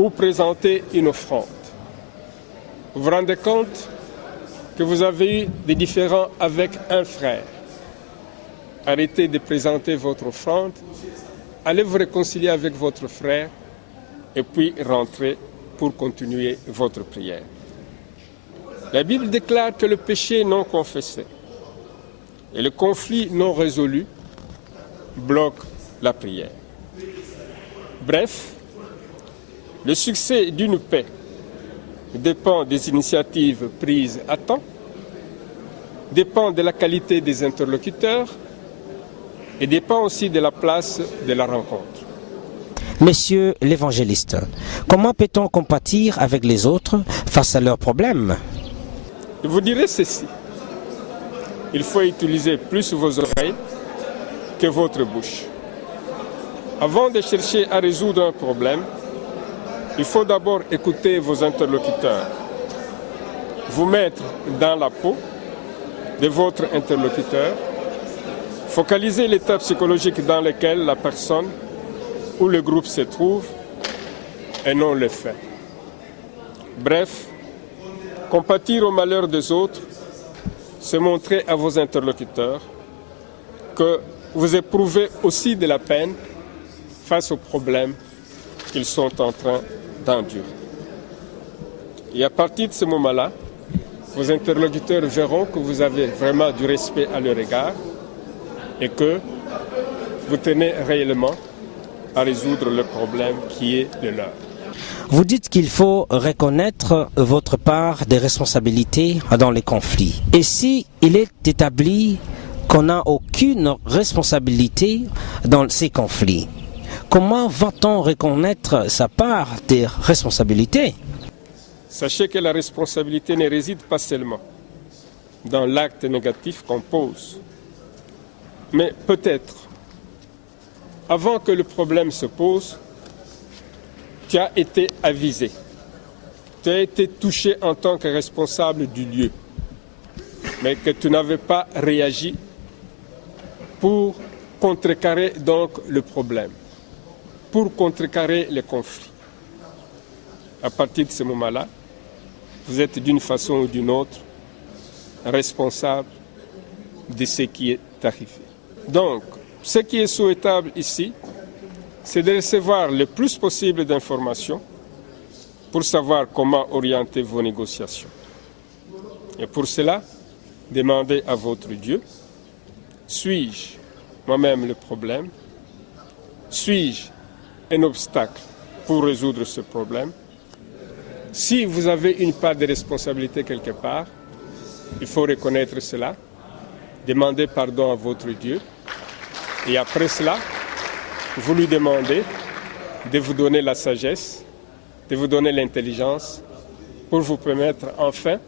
ou présenter une offrande. Vous vous rendez compte que vous avez eu des différends avec un frère. Arrêtez de présenter votre offrande, allez vous réconcilier avec votre frère et puis rentrez pour continuer votre prière. La Bible déclare que le péché non confessé et le conflit non résolu bloquent la prière. Bref, le succès d'une paix dépend des initiatives prises à temps, dépend de la qualité des interlocuteurs et dépend aussi de la place de la rencontre. Monsieur l'évangéliste, comment peut-on compatir avec les autres face à leurs problèmes? Je vous dirai ceci. Il faut utiliser plus vos oreilles que votre bouche. Avant de chercher à résoudre un problème, il faut d'abord écouter vos interlocuteurs, vous mettre dans la peau de votre interlocuteur, focaliser l'état psychologique dans lequel la personne ou le groupe se trouve et non les faits. Bref, compatir au malheur des autres, c'est montrer à vos interlocuteurs que vous éprouvez aussi de la peine face aux problèmes qu'ils sont en train d'endurer. Et à partir de ce moment-là, vos interlocuteurs verront que vous avez vraiment du respect à leur égard et que vous tenez réellement à résoudre le problème qui est le leur. Vous dites qu'il faut reconnaître votre part des responsabilités dans les conflits. Et si il est établi qu'on n'a aucune responsabilité dans ces conflits, comment va-t-on reconnaître sa part des responsabilités? Sachez que la responsabilité ne réside pas seulement dans l'acte négatif qu'on pose, mais peut-être, avant que le problème se pose, tu as été avisé, tu as été touché en tant que responsable du lieu, mais que tu n'avais pas réagi pour contrecarrer donc le problème, pour contrecarrer le conflit. À partir de ce moment-là, vous êtes d'une façon ou d'une autre responsable de ce qui est arrivé. Donc, ce qui est souhaitable ici, c'est de recevoir le plus possible d'informations pour savoir comment orienter vos négociations. Et pour cela, demandez à votre Dieu, suis-je moi-même le problème? Suis-je un obstacle pour résoudre ce problème? Si vous avez une part de responsabilité quelque part, il faut reconnaître cela, demander pardon à votre Dieu, et après cela, vous lui demandez de vous donner la sagesse, de vous donner l'intelligence pour vous permettre enfin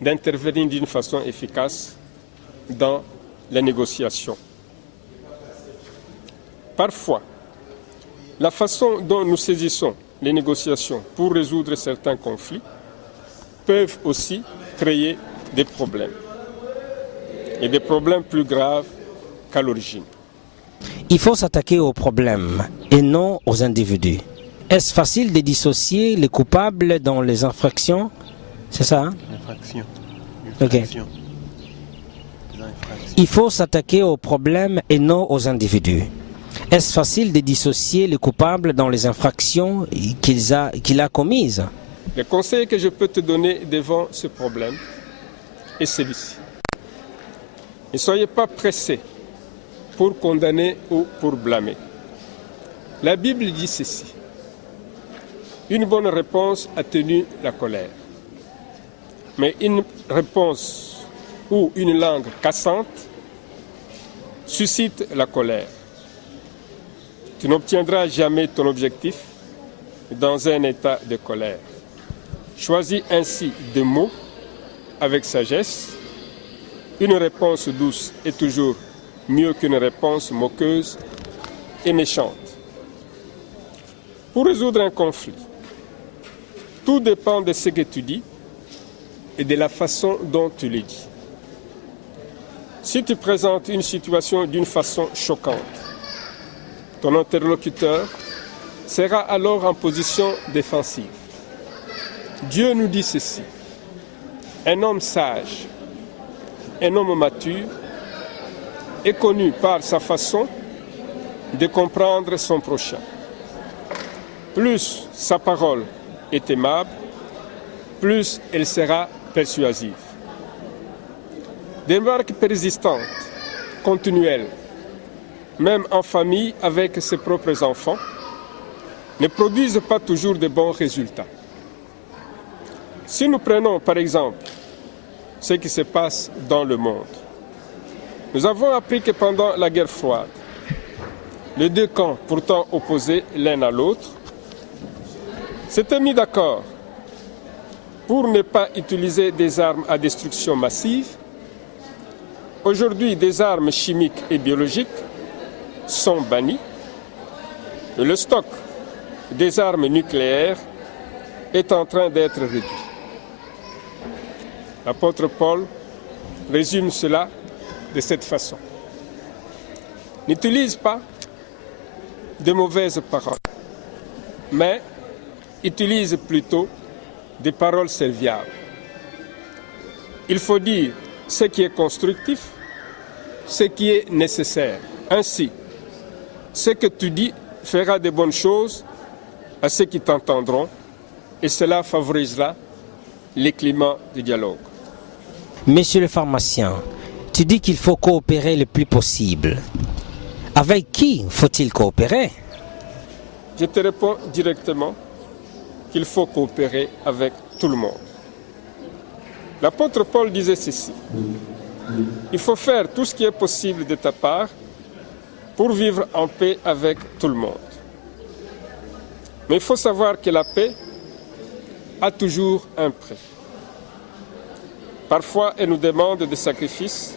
d'intervenir d'une façon efficace dans les négociations. Parfois, la façon dont nous saisissons les négociations pour résoudre certains conflits peuvent aussi créer des problèmes, et des problèmes plus graves qu'à l'origine. Il faut s'attaquer aux problèmes et non aux individus. Est-ce facile de dissocier les coupables dans les infractions? C'est ça, hein? Infraction. Ok. Il faut s'attaquer aux problèmes et non aux individus. Est-ce facile de dissocier les coupables dans les infractions qu'il a commises? Le conseil que je peux te donner devant ce problème est celui-ci. Ne soyez pas pressés pour condamner ou pour blâmer. La Bible dit ceci. Une bonne réponse atténue la colère. Mais une réponse ou une langue cassante suscite la colère. Tu n'obtiendras jamais ton objectif dans un état de colère. Choisis ainsi des mots avec sagesse. Une réponse douce est toujours mieux qu'une réponse moqueuse et méchante. Pour résoudre un conflit, tout dépend de ce que tu dis et de la façon dont tu le dis. Si tu présentes une situation d'une façon choquante, ton interlocuteur sera alors en position défensive. Dieu nous dit ceci: un homme sage, un homme mature, est connu par sa façon de comprendre son prochain. Plus sa parole est aimable, plus elle sera persuasive. Des remarques persistantes, continuelles, même en famille avec ses propres enfants, ne produisent pas toujours de bons résultats. Si nous prenons par exemple ce qui se passe dans le monde, nous avons appris que pendant la guerre froide, les deux camps, pourtant opposés l'un à l'autre, s'étaient mis d'accord pour ne pas utiliser des armes à destruction massive. Aujourd'hui, des armes chimiques et biologiques sont bannies et le stock des armes nucléaires est en train d'être réduit. L'apôtre Paul résume cela de cette façon: n'utilise pas de mauvaises paroles, mais utilise plutôt des paroles serviables. Il faut dire ce qui est constructif, ce qui est nécessaire. Ainsi, ce que tu dis fera de bonnes choses à ceux qui t'entendront, et cela favorisera les climats de dialogue. Monsieur le pharmacien, tu dis qu'il faut coopérer le plus possible. Avec qui faut-il coopérer? Je te réponds directement qu'il faut coopérer avec tout le monde. L'apôtre Paul disait ceci: il faut faire tout ce qui est possible de ta part pour vivre en paix avec tout le monde. Mais il faut savoir que la paix a toujours un prix. Parfois, elle nous demande des sacrifices,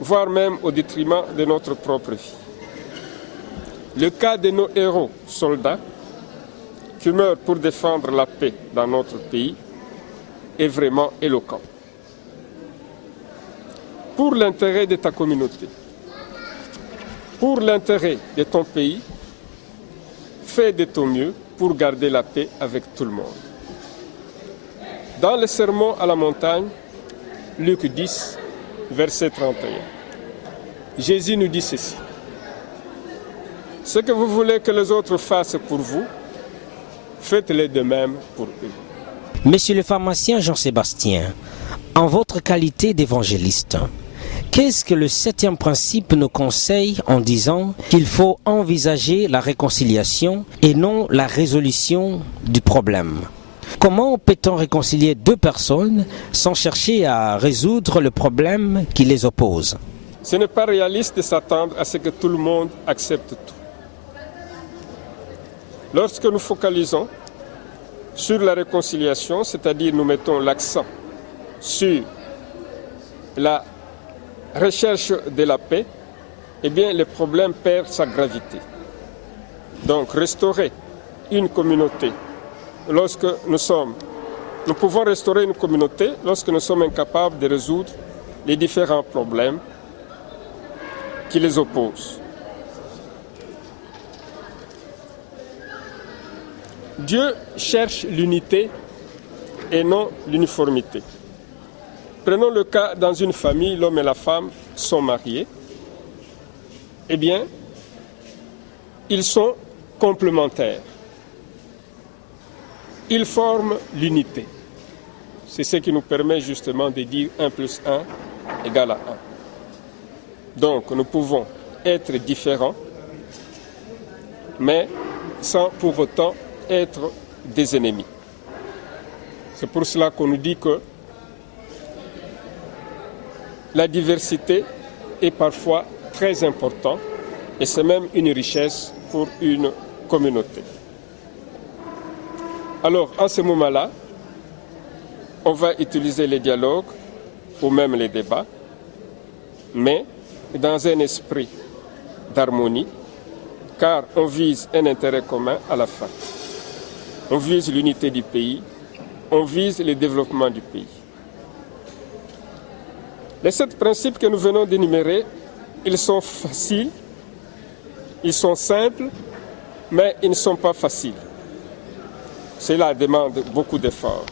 voire même au détriment de notre propre vie. Le cas de nos héros soldats qui meurent pour défendre la paix dans notre pays est vraiment éloquent. Pour l'intérêt de ta communauté, pour l'intérêt de ton pays, fais de ton mieux pour garder la paix avec tout le monde. Dans le sermon à la montagne, Luc 10, verset 31, Jésus nous dit ceci: ce que vous voulez que les autres fassent pour vous, faites-le de même pour eux. Monsieur le pharmacien Jean-Sébastien, en votre qualité d'évangéliste, qu'est-ce que le 7e principe nous conseille en disant qu'il faut envisager la réconciliation et non la résolution du problème? Comment peut-on réconcilier deux personnes sans chercher à résoudre le problème qui les oppose? Ce n'est pas réaliste de s'attendre à ce que tout le monde accepte tout. Lorsque nous focalisons sur la réconciliation, c'est-à-dire nous mettons l'accent sur la recherche de la paix, eh bien le problème perd sa gravité. Donc restaurer une communauté, nous pouvons restaurer une communauté lorsque nous sommes incapables de résoudre les différents problèmes qui les opposent. Dieu cherche l'unité et non l'uniformité. Prenons le cas dans une famille, l'homme et la femme sont mariés. Eh bien, ils sont complémentaires. Ils forment l'unité. C'est ce qui nous permet justement de dire 1 + 1 = 1. Donc, nous pouvons être différents, mais sans pour autant être des ennemis. C'est pour cela qu'on nous dit que la diversité est parfois très importante et c'est même une richesse pour une communauté. Alors, en ce moment-là, on va utiliser les dialogues ou même les débats, mais dans un esprit d'harmonie, car on vise un intérêt commun à la fin. On vise l'unité du pays, on vise le développement du pays. Les 7 principes que nous venons d'énumérer, ils sont faciles, ils sont simples, mais ils ne sont pas faciles. Cela demande beaucoup d'efforts.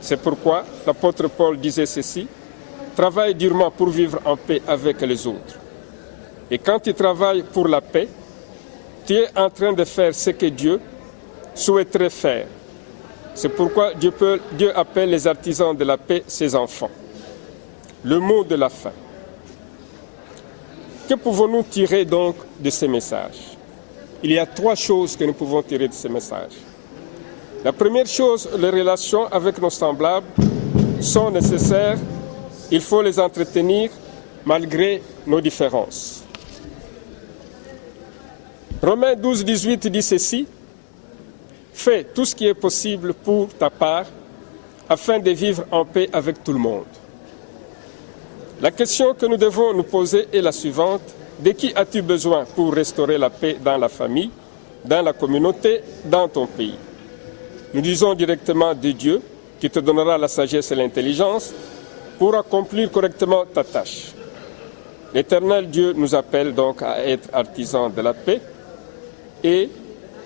C'est pourquoi l'apôtre Paul disait ceci: « Travaille durement pour vivre en paix avec les autres. » Et quand tu travailles pour la paix, tu es en train de faire ce que Dieu souhaiterait faire. C'est pourquoi Dieu appelle les artisans de la paix ses enfants. Le mot de la fin. Que pouvons-nous tirer donc de ces messages? Il y a 3 choses que nous pouvons tirer de ces messages. La première chose, les relations avec nos semblables sont nécessaires. Il faut les entretenir malgré nos différences. Romains 12, 18 dit ceci: « Fais tout ce qui est possible pour ta part afin de vivre en paix avec tout le monde. » La question que nous devons nous poser est la suivante: de qui as-tu besoin pour restaurer la paix dans la famille, dans la communauté, dans ton pays? Nous disons directement de Dieu, qui te donnera la sagesse et l'intelligence pour accomplir correctement ta tâche. L'Éternel Dieu nous appelle donc à être artisans de la paix et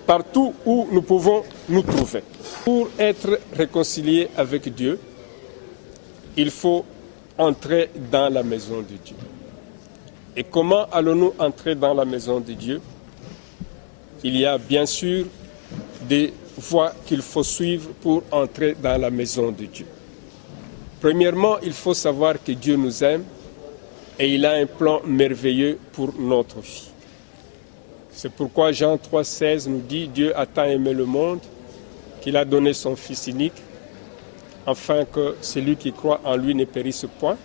partout où nous pouvons nous trouver. Pour être réconciliés avec Dieu, il faut entrer dans la maison de Dieu. Et comment allons-nous entrer dans la maison de Dieu? Il y a bien sûr des voies qu'il faut suivre pour entrer dans la maison de Dieu. Premièrement, il faut savoir que Dieu nous aime et il a un plan merveilleux pour notre vie. C'est pourquoi Jean 3,16 nous dit: Dieu a tant aimé le monde qu'il a donné son Fils unique, afin que celui qui croit en lui ne périsse point,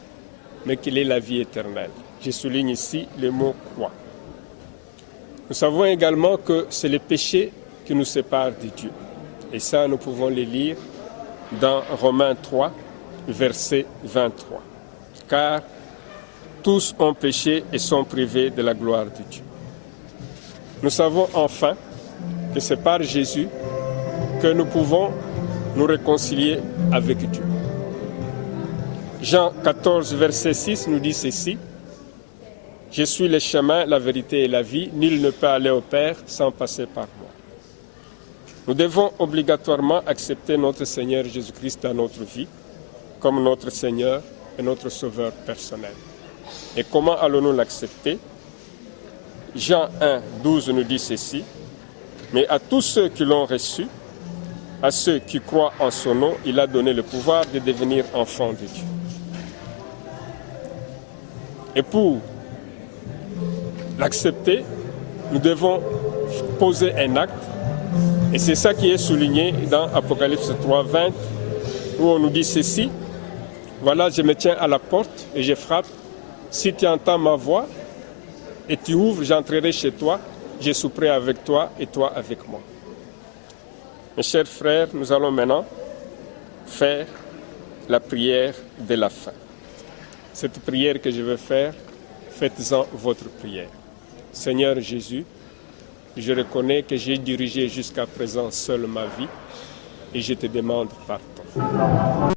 mais qu'il ait la vie éternelle. Je souligne ici le mot « croit ». Nous savons également que c'est le péché qui nous sépare de Dieu. Et ça, nous pouvons le lire dans Romains 3, verset 23. Car tous ont péché et sont privés de la gloire de Dieu. Nous savons enfin que c'est par Jésus que nous pouvons nous réconcilier avec Dieu. Jean 14, verset 6 nous dit ceci: « Je suis le chemin, la vérité et la vie. Nul ne peut aller au Père sans passer par moi. » Nous devons obligatoirement accepter notre Seigneur Jésus-Christ dans notre vie comme notre Seigneur et notre Sauveur personnel. Et comment allons-nous l'accepter? Jean 1, 12 nous dit ceci: « Mais à tous ceux qui l'ont reçu, à ceux qui croient en son nom, il a donné le pouvoir de devenir enfants de Dieu. » Et pour l'accepter, nous devons poser un acte. Et c'est ça qui est souligné dans Apocalypse 3, 20, où on nous dit ceci: « Voilà, je me tiens à la porte et je frappe. Si tu entends ma voix et tu ouvres, j'entrerai chez toi, je souperai avec toi et toi avec moi. » Mes chers frères, nous allons maintenant faire la prière de la fin. Cette prière que je vais faire, faites-en votre prière. Seigneur Jésus, je reconnais que j'ai dirigé jusqu'à présent seul ma vie et je te demande pardon.